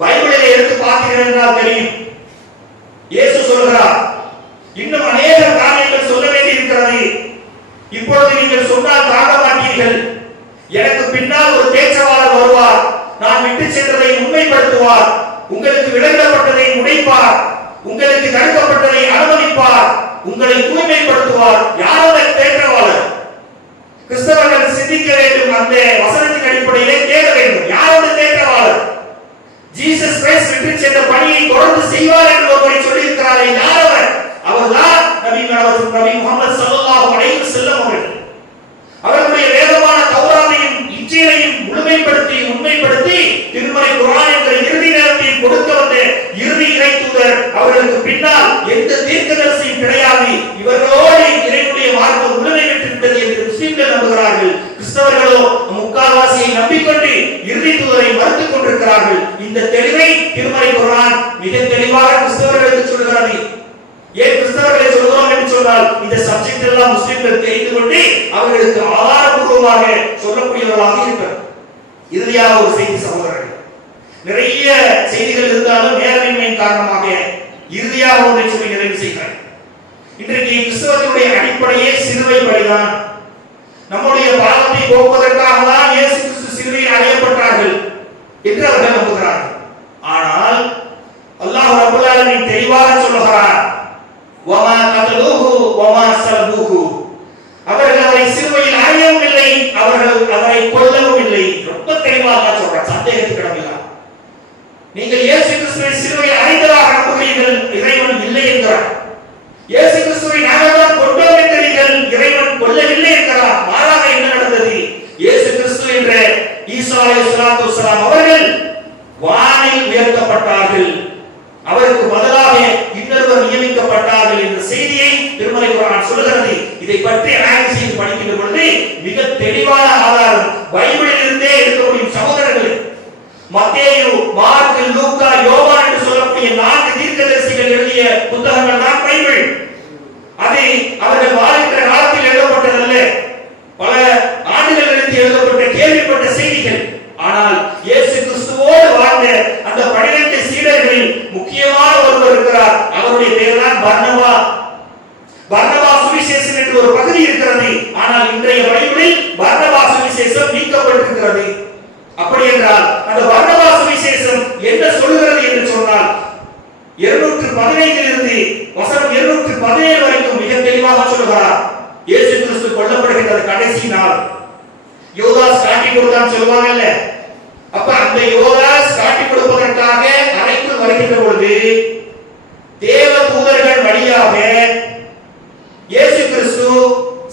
பைபிளை எடுத்து பார்த்தீர்கள் என்றால் தெரியும், இயேசு சொல்கிறார், இன்னும் அநேக காரியங்கள் சொல்ல வேண்டி இருக்கிறது, இப்பொழுது நீங்கள் சொன்னால் தாங்க மாட்டீர்கள். எனக்கு பின்னால் ஒரு பேச்சவாளர் வருவார், நான் விட்டு சென்றதை உண்மைப்படுத்துவார், உங்களுக்கு விளங்கப்பட்டதை உடைப்பார், உங்களுக்கு தடுக்கப்பட்டதை அனுமதிப்பார், உங்களை தூய்மைப்படுத்துவார். யார் அந்த தேற்றவாளர்? கிறிஸ்தவர்கள் சிந்திக்க வேண்டும். அந்த வசனத்தின் அடிப்படையிலே தேட வேண்டும், யார் அந்த தேற்றவாளர்? ஜீசஸ் கிறிஸ்து விட்டு சென்ற பணியை தொடர்ந்து செய்வார் என்று ஒருவரை சொல்லியிருக்கிறாரே, யார் அவர்? அவர்தான் நபி முஹம்மது ஸல்லல்லாஹு அலைஹி வஸல்லம் அவர்கள். அவர்களுடைய வேத முழுமைப்படுத்தி உண்மைப்படுத்தி திருமறை குர்ஆன் என்ற இறுதி நேரத்தில் கொடுக்க வந்த இறுதி இறை தூதர் அவர்களுக்கு பின்னால் எந்த தீர்க்கதரிசியும் கிடையாது. இவர்களோடு இறைவனுடைய மார்க்கம் முழுமை பெற்றுவிட்டது என்று முஸ்லிம்கள் நம்புகிறார்கள். கிறிஸ்தவர்களோ முக்கால்வாசியை நம்பிக்கொண்டு இறுதி தூதரை மறுத்துக் கொண்டிருக்கிறார்கள். இந்த தெளிவை திருமறை குர்ஆன் மிக தெளிவாக கிறிஸ்தவர்களுக்கு சொல்கிறது. ஏன் கிறிஸ்தவர்களை சொல்கிறோம் என்று சொன்னால் இந்த சப்ஜெக்ட் எல்லாம் முஸ்லிம்கள் தெரிந்து கொண்டு அவர்களுக்கு ஆதாரபூர்வமாக சொல்லக்கூடியவர்களாக இருக்கிறார். இறுதியாக ஒரு செய்தி சகோதரர்கள், நிறைய செய்திகள் இருந்தாலும் நேரமின்மையின் காரணமாக இறுதியாக ஒன்றை சொல்லி நிறைவு செய்கிறேன். இன்றைக்கு கிறிஸ்தவத்தினுடைய அடிப்படையே சிலுவை பலிதான். நம்முடைய பாவத்தை போக்குவதற்காக தான் இயேசு கிறிஸ்து சிலுவையில் அறையப்பட்டார்கள் என்று அவர்கள் நம்புகிறார்கள். ஆனால் அல்லாஹ் ரப்பல் ஆலமீன் தெளிவாக சொல்லுகிறார், வமா கதலுஹு வமா ஸலபுஹு, அவர்கள் அவரை சிலுவையில் அறையவும் இல்லை, அவர்கள் அவரை கொல்லவும் இல்லை. ரொம்ப தெளிவாக சொல்றார், சந்தேகத்துக்கு இடமில்லை. நீங்கள் இயேசு கிறிஸ்துவை சிலுவையில் அறைந்ததாக நம்புகிறீர்கள், இறைவன் இல்லை என்கிறார். இயேசு கிறிஸ்துவை நாங்கள் தான் கொண்டோம் என்கிறீர்கள், இறைவன் கொல்லவில்லை என்கிறார். மாறாக என்ன நடந்தது? இயேசு கிறிஸ்து என்ற ஈசா அலைஹிஸ்ஸலாத்து வஸ்ஸலாம் அவர்கள் வானில் உயர்த்தப்பட்டார்கள். அவருக்கு பதிலாக இன்னொருவர் நியமிக்கப்பட்டார்கள் என்ற செய்தியை திருமறை குர்ஆன் சொல்கிறது. இதை பற்றி ஆய்வு செய்து படிக்கின்ற பொழுது மிக தெளிவான ஆதாரம் பைபிளில் இருந்தே எடுக்க முடியும் சகோதரர்களே. மத்தேயு, மார்க்கு, லூக்கா, யோவான் என்று சொல்லக்கூடிய 4 தீர்க்கதரிசிகள் எழுதிய புத்தகங்கள் தான் பைபிள். அது அவர்கள் வாழ்கின்ற காலத்தில் எழுதப்பட்டதல்ல, பல ஆண்டுகள் கழித்து எழுதப்பட்ட கேள்விப்பட்ட செய்திகள். ஆனால் இயேசு கிறிஸ்துவோடு வாழ்ந்த அந்த 12 சீடர்களில் முக்கியமான ஒருவர் இருக்கிறார். அவருடைய பெயர் தான் பர்னபா. பர்னபா சுவிசேஷம் என்று ஒரு பகுதி இருக்கிறது. ஆனால் இன்றைய பைபிளில் பர்னபா சுவிசேஷம் நீக்கப்பட்டிருக்கிறது. அப்படி என்றால் அந்த பர்னபா சுவிசேஷம் என்ன சொல்கிறது என்று சொன்னால் 215 இலிருந்து வசனம் 217 வரைக்கும் மிக தெளிவாக சொல்கிறார். இயேசு கிறிஸ்து கொல்லப்படுகிற கடைசி நாள் யோதாஸ் காட்டி கொடுத்தான் சொல்வாங்கல்ல. அப்ப அந்த யோதாஸ் காட்டி கொடுப்பதற்காக அறைக்குள் வருகின்ற பொழுது தேவ தூதர்கள் வழியாக இயேசு கிறிஸ்து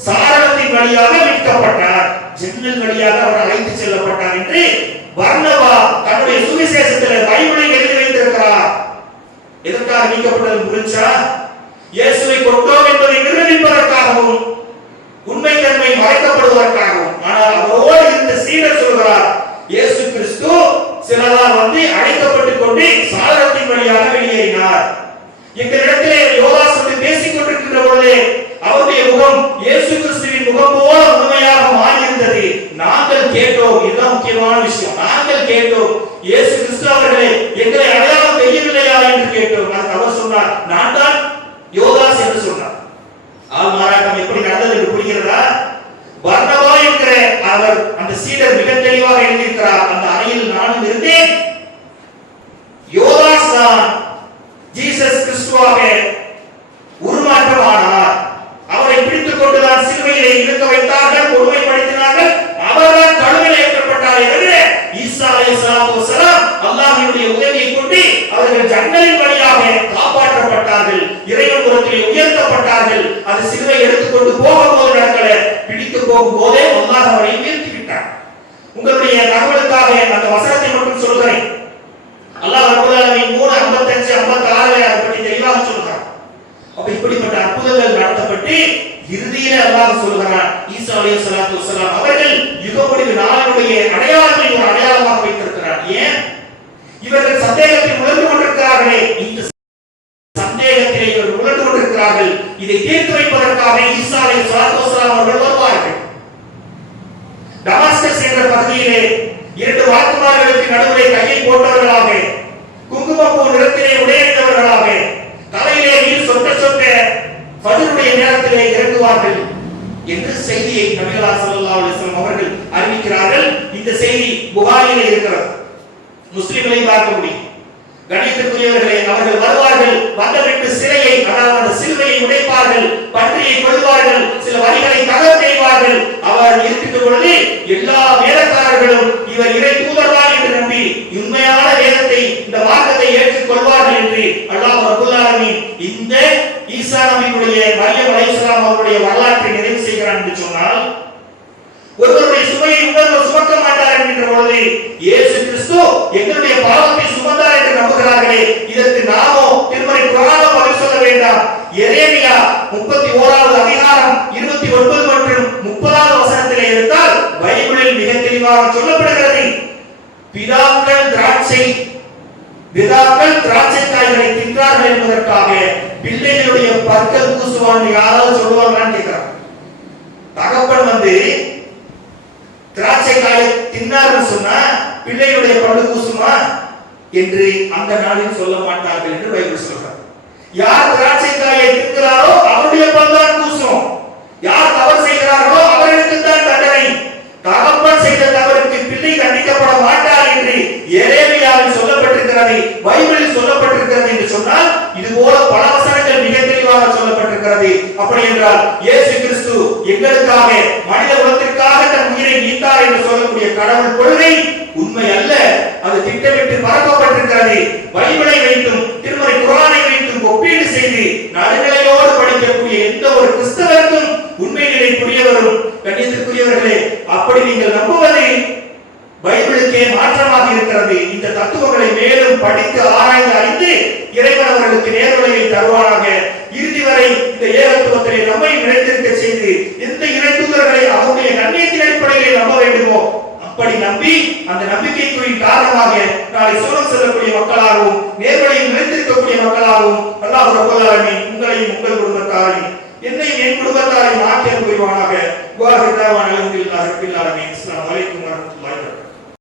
சாரகத்தின் வழியாக மீட்கப்பட்டார், ஜன்னல் வழியாக அவர் அழைத்து செல்லப்பட்டார் என்று பர்னபா தன்னுடைய சுவிசேஷத்தில் பைபிளில் எழுதி வைத்திருக்கிறார். எதற்காக மீட்கப்பட்டது புரிஞ்சா? இயேசுவை கொண்டோம் என்பதை நிரூபிப்பதற்காகவும் உண்மைத்தன்மை மறைக்கப்படுவதற்காகவும். ஆனால் அவரோடு இருந்த சீடர் சொல்கிறார், இயேசு கிறிஸ்து சிலரால் வந்து அழைக்கப்பட்டுக் கொண்டு சாரகத்தின் வழியாக வெளியேறினார். எங்களிடத்திலே யோதாஸ் வந்து பேசிக் கொண்டிருக்கின்ற பொழுது அவருடைய முகம் இயேசு கிறிஸ்துவின் முகம் போல உண்மையாக மாறி இருந்தது. நாங்கள் கேட்டோம், இதுதான் முக்கியமான விஷயம். நாங்கள் கேட்டோம், இயேசு கிறிஸ்து அவர்களே எங்களை அடையாளம் தெரியவில்லையா என்று கேட்டோம். அதுக்கு அவர் சொன்னார், நான் தான் யோதாஸ் என்று சொன்னார். ஆள் மாறாட்டம் எப்படி நடந்தது என்று புரிகிறதா? பர்னபா என்கிற அவர் அந்த சீடர் மிக தெளிவாக எழுதியிருக்கிறார். அந்த அறையில் நானும் இருந்தேன். யோதாஸ் தான் ஜீசஸ் கிறிஸ்துவாக உருமாற்றமானார். அவரை பிடித்துக் கொண்டுதான் சிலுவையிலே இழுக்க வைத்தார்கள், கொடுமைப்படுத்தினார்கள். அவர்தான் கழுவில் ஏற்றப்பட்டார். எனவே ஈசா அலைஹிஸ்ஸலாத்து வஸ்ஸலாம் அல்லாஹ்வுடைய உதவியை கொண்டு அவர்கள் ஜன்னலின் வழியாக காப்பாற்றப்பட்டார்கள், இறைவன் புறத்திலே உயர்த்தப்பட்டார்கள். அது சிலுவை எடுத்துக்கொண்டு போகும்போது நடக்கல, பிடித்து போகும்போதே அல்லாஹ் அவரை உயர்த்தி விட்டார். உங்களுடைய தகவலுக்காக அந்த வசனத்தை மட்டும் சொல்கிறேன். அல்லாஹ் ரப்பல் ஆலமீன் 3:55 56 அதை பற்றி தெளிவாக சொல்கிறார். அப்ப இப்படிப்பட்ட அற்புதங்கள் நடத்தப்பட்டு இறுதியிலே அல்லாஹ் சொல்கிறார், ஈசா அலைஹிஸ்ஸலாத்து வஸ்ஸலாம் அவர்கள் யுகமுடிவு நாளுடைய அடையாளத்தை ஒரு அடையாளமாக வைத்திருக்கிறார். ஏன்? இவர்கள் சந்தேகத்தில் உணர்ந்து கொண்டிருக்கிறார்களே, இந்த சந்தேகத்திலே இவர்கள் உணர்ந்து கொண்டிருக்கிறார்கள். இதை தீர்த்து வைப்பதற்காக ஈசா அலைஹிஸ்ஸலாத்து வஸ்ஸலாம் அவர்கள் வருவார்கள். டமாஸ்கஸ் என்ற பகுதியிலே 2 வாக்குமார்களுக்கு நடுவிலே கையை போட்டவர்களாக, குங்குமப்பூ நிறத்திலே உடையணிந்தவர்களாக, தலையிலே நீர் சொட்ட சொட்ட ஃபஜ்ருடைய நேரத்திலே இறங்குவார்கள் என்று செய்தியை நபிகளார் ஸல்லல்லாஹு அலைஹி வஸல்லம் அவர்கள் அறிவிக்கிறார்கள். இந்த செய்தி புகாரியிலே இருக்கிறது, முஸ்லிம்களை பார்க்க முடியும். கணிதத்துக்குரியவர்களே, அவர்கள் வருவார்கள், வந்தவிட்டு சிலையை, அதாவது அந்த சிலுவையை உடைப்பார்கள், பன்றியை கொல்வார்கள், சில வரிகளை தகர்த்தெறிவார்கள். அவர் இருக்கின்ற பொழுது எல்லா வேதக்காரர்களும் இவர் இறை தூதர்தான் என்று நம்பி உண்மையான வேதத்தை, இந்த வார்த்தையை ஏற்றுக் கொள்வார்கள் என்று அல்லாஹ் ரப்பல் ஆலமீன் இந்த ஈசா நபியுடைய மரியம் அலைஹிஸ்ஸலாம் அவருடைய வரலாற்றை நிறைவு செய்கிறார் என்று சொன்னால், ஒருவருடைய சுமையை இன்னொருவர் சுமக்க மாட்டார் என்கின்ற பொழுது இயேசு கிறிஸ்து எங்களுடைய பாவத்தை சுமந்தார் என்று நம்புகிறார்களே, இதற்கு நாமோ திருமறை குர்ஆனில் பதில் சொல்ல வேண்டாம். எரேமியா 31வது அதிகாரம் 29 மற்றும் 30வது வசனத்திலே எடுத்தால் பைபிளில் மிக தெளிவாக சொல்லப்படுகிறது, பிதாக்கள் திராட்சை காய்களை தின்றார்கள் என்பதற்காக பிள்ளைகளுடைய பற்கள் கூசுவான் யாராவது சொல்லுவாங்களான்னு கேட்கிறான். தகப்பன் வந்து திராட்சை காயை தின்னார்னு சொன்னா பிள்ளைகளுடைய பல்லு கூசுமா என்று அந்த நாளில் சொல்ல மாட்டார்கள் என்று பைபிள் சொல்றார். யார் திராட்சை காயை தின்கிறாரோ அவருடைய பல்தான் கூசும். யார் தவறு செய்கிறார்களோ அவர்களுக்கு தான் தண்டனை. தகப்பன் செய்த தவறுக்கு பிள்ளை தண்டிக்கப்பட மாட்டார் என்று எரேமியாவில் சொல்லப்பட்டிருக்கிறது, பைபிளில் சொல்லப்பட்டிருக்கிறது என்று சொன்னால் இது போல பல வசனங்கள் மிக தெளிவாக சொல்லப்பட்டிருக்கிறது. அப்படி என்றால் இயேசு கிறிஸ்து எங்களுக்காக மனித குலத்திற்காக தன் உயிரை நீத்தார் என்று சொல்லக்கூடிய கடவுள் கொள்கை உண்மை அல்ல, அது திட்டமிட்டு பரப்பப்பட்டிருக்கிறது. பைபிளை வைத்தும் திருமறை குர்ஆனை வைத்தும் ஒப்பீடு செய்து நடுநிலையோடு படிக்கக்கூடிய எந்த ஒரு கிறிஸ்தவருக்கும் உண்மை நிலை புரிய வரும். கண்ணியத்திற்குரியவர்களே, அப்படி நீங்கள் நம்புவது பைபிளுக்கே மாற்றமாக இருக்கிறது. இந்த தத்துவங்களை மேலும் படித்து ஆராய்ந்து அறிந்து இறைவன் அவர்களுக்கு நேர்வழியை தருவானாக. இறுதி வரை இந்த ஏகத்துவத்திலே நம்மை நிலைத்திருக்க செய்து எந்த இறை தூதர்களை அவருடைய கண்ணியத்தின் அடிப்படையில் நம்ப வேண்டுமோ அப்படி நம்பி அந்த நம்பிக்கைக்குரிய காரணமாக நாளை சூழல் செல்லக்கூடிய மக்களாகவும் நேர்வழியில் நிலைத்திருக்கக்கூடிய மக்களாகவும் அல்லாஹ் ரப்பல் ஆலமீன் உங்களையும் உங்கள் குடும்பத்தாரையும் என்னையும் என் குடும்பத்தாரையும் ஆக்கியர் புரிவானாக. அல்ஹம்துலில்லாஹி ரப்பில் ஆலமீன்.